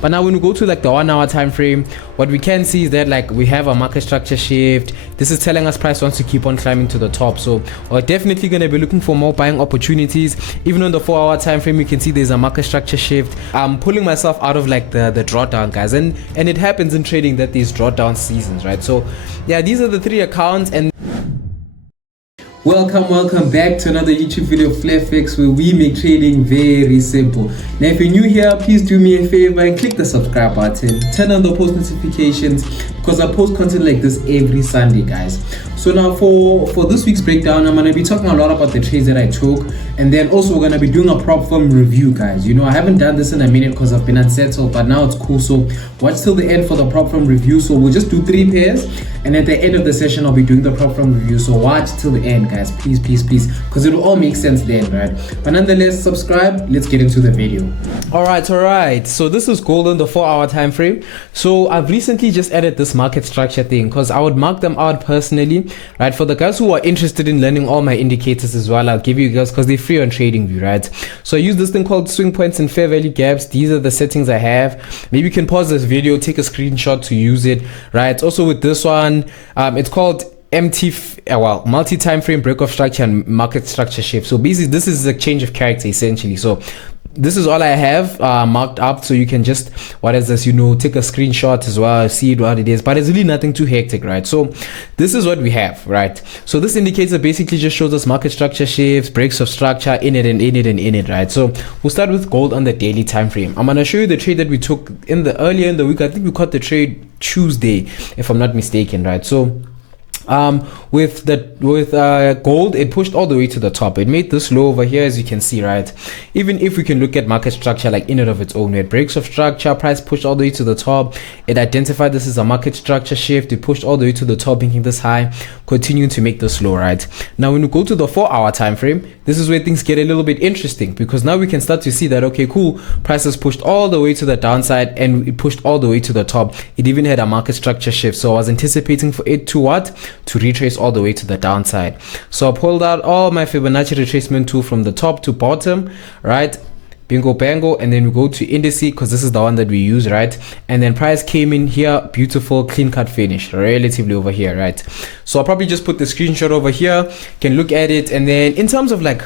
But now when we go to like the 1 hour time frame, what we can see is that like we have a market structure shift. This is telling us price wants to keep on climbing to the top, so we're definitely going to be looking for more buying opportunities. Even on the 4 hour time frame, you can see there's a market structure shift. I'm pulling myself out of like the drawdown, guys, and it happens in trading that these drawdown seasons, right? So yeah, these are the 3 accounts. And welcome back to another YouTube video, FLAIR Fix, where we make trading very simple. Now if you're new here, please do me a favor and click the subscribe button, turn on the post notifications, because I post content like this every Sunday, guys. So now for this week's breakdown, I'm going to be talking a lot about the trades that I took, and then also we're going to be doing a prop firm review, guys. You know, I haven't done this in a minute because I've been unsettled, but now it's cool. So watch till the end for the prop firm review. So we'll just do 3 pairs, and at the end of the session I'll be doing the prop firm review. So watch till the end, guys, please, because it will all make sense then, right? But nonetheless, subscribe. Let's get into the video. All right, so this is gold on the 4 hour time frame. So I've recently just added this market structure thing because I would mark them out personally, right? For the guys who are interested in learning all my indicators as well, I'll give you guys, because they're free on TradingView, right? So I use this thing called swing points and fair value gaps. These are the settings I have. Maybe you can pause this video, take a screenshot to use it, right? Also with this one, it's called multi-time frame break of structure and market structure shift. So basically this is a change of character essentially. So this is all I have marked up, so you can just, what is this, you know, take a screenshot as well, see what it is, but it's really nothing too hectic, right? So this is what we have, right? So this indicator basically just shows us market structure shifts, breaks of structure in it, right? So we'll start with gold on the daily time frame. I'm gonna show you the trade that we took earlier in the week. I think we caught the trade Tuesday, if I'm not mistaken, right? So with gold, it pushed all the way to the top. It made this low over here, as you can see, right? Even if we can look at market structure like in and of its own, it breaks of structure, price pushed all the way to the top. It identified this as a market structure shift. It pushed all the way to the top, making this high, continuing to make this low, right? Now when we go to the 4 hour time frame, this is where things get a little bit interesting, because now we can start to see that, okay, cool, prices pushed all the way to the downside and it pushed all the way to the top. It even had a market structure shift, so I was anticipating for it to what? To retrace all the way to the downside. So I pulled out all my Fibonacci retracement tool from the top to bottom, right? Bingo bango, and then we go to indice, because this is the one that we use, right? And then price came in here, beautiful clean cut finish relatively over here, right? So I'll probably just put the screenshot over here, can look at it. And then in terms of like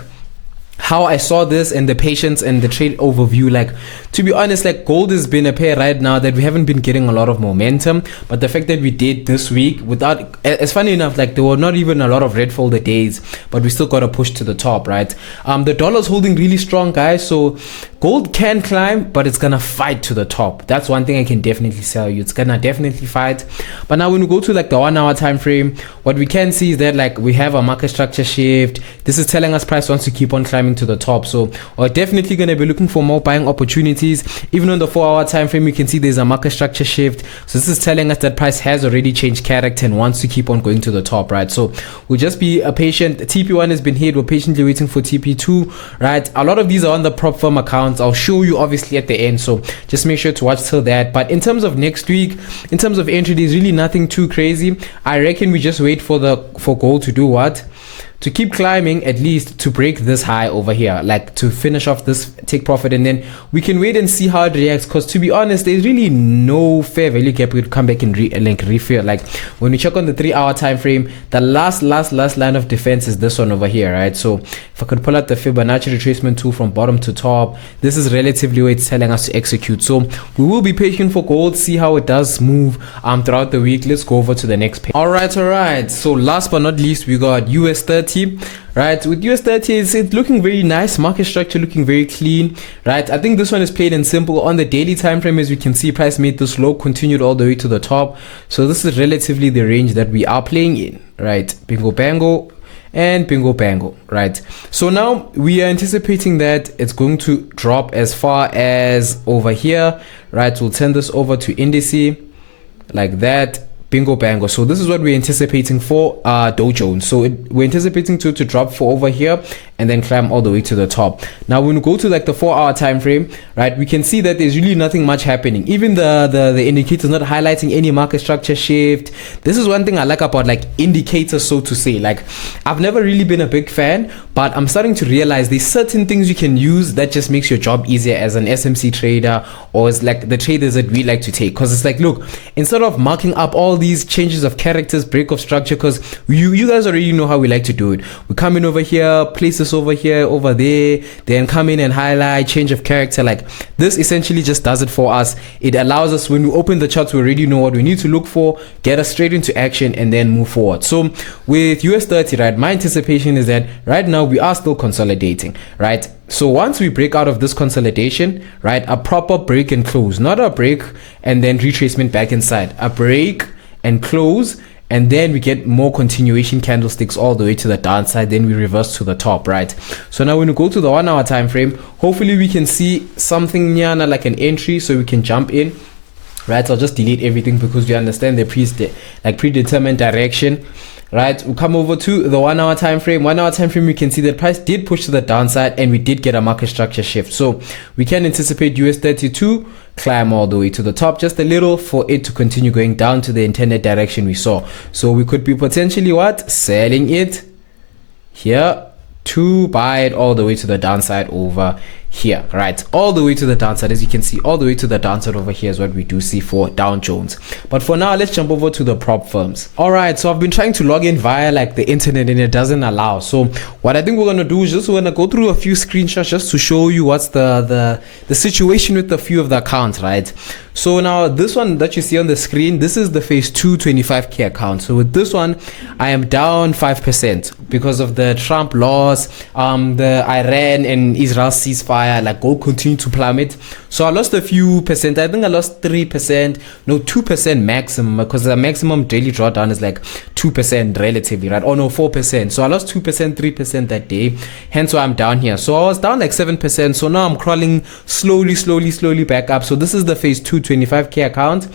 how I saw this and the patience and the trade overview, like, to be honest, like, gold has been a pair right now that we haven't been getting a lot of momentum, but the fact that we did this week without, it's funny enough, like, there were not even a lot of red folder days, but we still got a push to the top, right? The dollar's holding really strong, guys, so gold can climb, but it's gonna fight to the top. That's one thing I can definitely tell you. It's gonna definitely fight. But now when we go to like the 1 hour time frame, what we can see is that like we have a market structure shift. This is telling us price wants to keep on climbing to the top, so we're definitely going to be looking for more buying opportunities. Even on the 4 hour time frame, you can see there's a market structure shift, so this is telling us that price has already changed character and wants to keep on going to the top, right? So we'll just be a patient. TP1 has been hit, we're patiently waiting for TP2, right? A lot of these are on the prop firm accounts. I'll show you obviously at the end, so just make sure to watch till that. But in terms of next week, in terms of entry, there's really nothing too crazy. I reckon we just wait for gold to do what? To keep climbing, at least to break this high over here, like to finish off this take profit, and then we can wait and see how it reacts. Because to be honest, there's really no fair value gap. We'd come back and refill. Like when we check on the 3 hour time frame, the last line of defense is this one over here, right? So if I could pull out the Fibonacci retracement tool from bottom to top, this is relatively where it's telling us to execute. So we will be patient for gold, see how it does move throughout the week. Let's go over to the next page. All right, so last but not least, we got US30. Right, with US30, it's looking very nice, market structure looking very clean, right? I think this one is plain and simple. On the daily time frame, as we can see, price made this low, continued all the way to the top, so this is relatively the range that we are playing in, right? Bingo bango and bingo bango, right? So now we are anticipating that it's going to drop as far as over here, right? We'll turn this over to indice like that. Bingo bango. So this is what we're anticipating for Dow Jones. So we're anticipating to drop for over here and then climb all the way to the top. Now when we go to like the 4-hour time frame, right, we can see that there's really nothing much happening. Even the indicator's not highlighting any market structure shift. This is one thing I like about like indicators, so to say. Like, I've never really been a big fan, but I'm starting to realize there's certain things you can use that just makes your job easier as an SMC trader, or as like the traders that we like to take. Because it's like, look, instead of marking up all these changes of characters, break of structure, because you guys already know how we like to do it. We come in over here, place this over here, over there, then come in and highlight, change of character. Like, this essentially just does it for us. It allows us, when we open the charts, we already know what we need to look for, get us straight into action, and then move forward. So with US30, right, my anticipation is that right now we are still consolidating, right? So once we break out of this consolidation, right, a proper break and close, not a break and then retracement back inside, a break and close, and then we get more continuation candlesticks all the way to the downside, then we reverse to the top, right? So now when we go to the 1-hour time frame, hopefully we can see something nyana like an entry, so we can jump in, right? So I'll just delete everything because we understand the predetermined direction. Right, we'll come over to the 1-hour time frame. 1-hour time frame, we can see that price did push to the downside and we did get a market structure shift. So we can anticipate US30 to climb all the way to the top just a little for it to continue going down to the intended direction we saw. So we could be potentially what? Selling it here to buy it all the way to the downside over here, right? All the way to the downside. As you can see, all the way to the downside over here is what we do see for Dow Jones. But for now, let's jump over to the prop firms. All right, so I've been trying to log in via like the internet and it doesn't allow. So what I think we're gonna do is just we're gonna go through a few screenshots just to show you what's the situation with a few of the accounts, right? So now this one that you see on the screen, this is the phase 2 25k account. So with this one, I am down 5% because of the Trump loss, the Iran and Israel ceasefire, like gold continued to plummet. So I lost a few percent. I think I lost 3%, no 2% maximum, because the maximum daily drawdown is like 2% relatively, right? Oh no, 4%. So I lost 2%, 3% that day. Hence why I'm down here. So I was down like 7%. So now I'm crawling slowly back up. So this is the phase 2 25k account.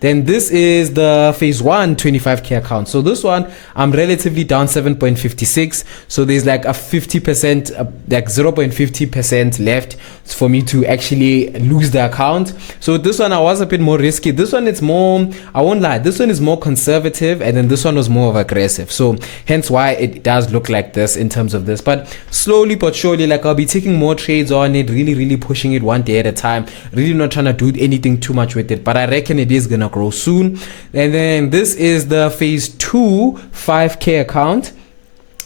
Then this is the phase 1 25k account. So this one I'm relatively down 7.56. So there's like a 50%, like 0.50% left for me to actually lose the account. So this one I was a bit more risky. This one it's more, I won't lie, this one is more conservative, and then this one was more of aggressive. So hence why it does look like this in terms of this. But slowly but surely, like I'll be taking more trades on it, really pushing it one day at a time, really not trying to do anything too much with it. But I reckon it is gonna grow soon. And then this is the phase 2 5k account,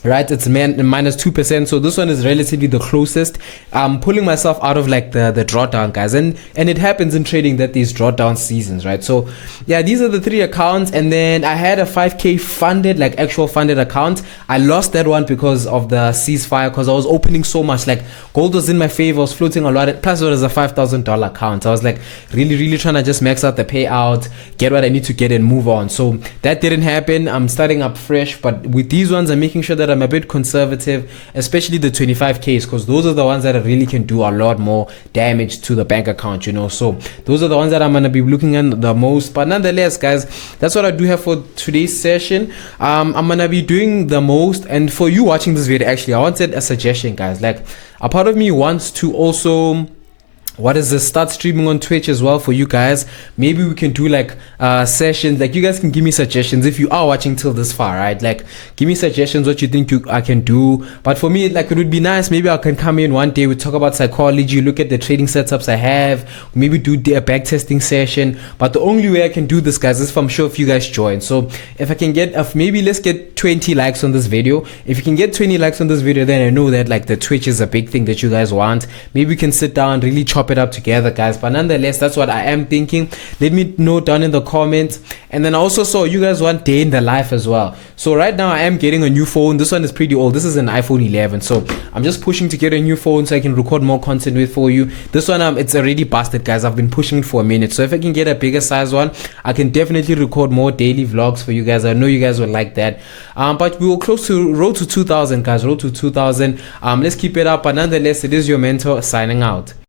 right? It's minus 2%. So this one is relatively the closest. I'm pulling myself out of like the drawdown, guys, and it happens in trading that these drawdown seasons, right? So yeah, these are the 3 accounts. And then I had a 5k funded, like actual funded account. I lost that one because of the ceasefire, because I was opening so much, like gold was in my favor, I was floating a lot, plus it was a $5,000 account. I was like really trying to just max out the payout, get what I need to get and move on. So that didn't happen. I'm starting up fresh, but with these ones I'm making sure that I'm a bit conservative, especially the 25Ks, because those are the ones that really can do a lot more damage to the bank account, you know. So those are the ones that I'm going to be looking at the most. But nonetheless, guys, that's what I do have for today's session. I'm going to be doing the most. And for you watching this video, actually, I wanted a suggestion, guys. Like, a part of me wants to also start streaming on Twitch as well for you guys. Maybe we can do like sessions, like you guys can give me suggestions if you are watching till this far, right? Like give me suggestions what you think I can do. But for me, like, it would be nice, maybe I can come in one day, we talk about psychology, look at the trading setups I have, maybe do a back testing session. But the only way I can do this, guys, is if I'm sure if you guys join. So if I can get maybe let's get 20 likes on this video. If you can get 20 likes on this video, then I know that like the Twitch is a big thing that you guys want. Maybe we can sit down, really chop it up together, guys. But nonetheless, that's what I am thinking. Let me know down in the comments. And then I also saw you guys want day in the life as well. So right now I am getting a new phone. This one is pretty old. This is an iPhone 11. So I'm just pushing to get a new phone so I can record more content with for you. This one it's already busted, guys. I've been pushing it for a minute. So if I can get a bigger size one, I can definitely record more daily vlogs for you guys. I know you guys would like that. But we will close to road to 2,000, guys. Road to 2,000. Let's keep it up. But nonetheless, it is your mentor signing out.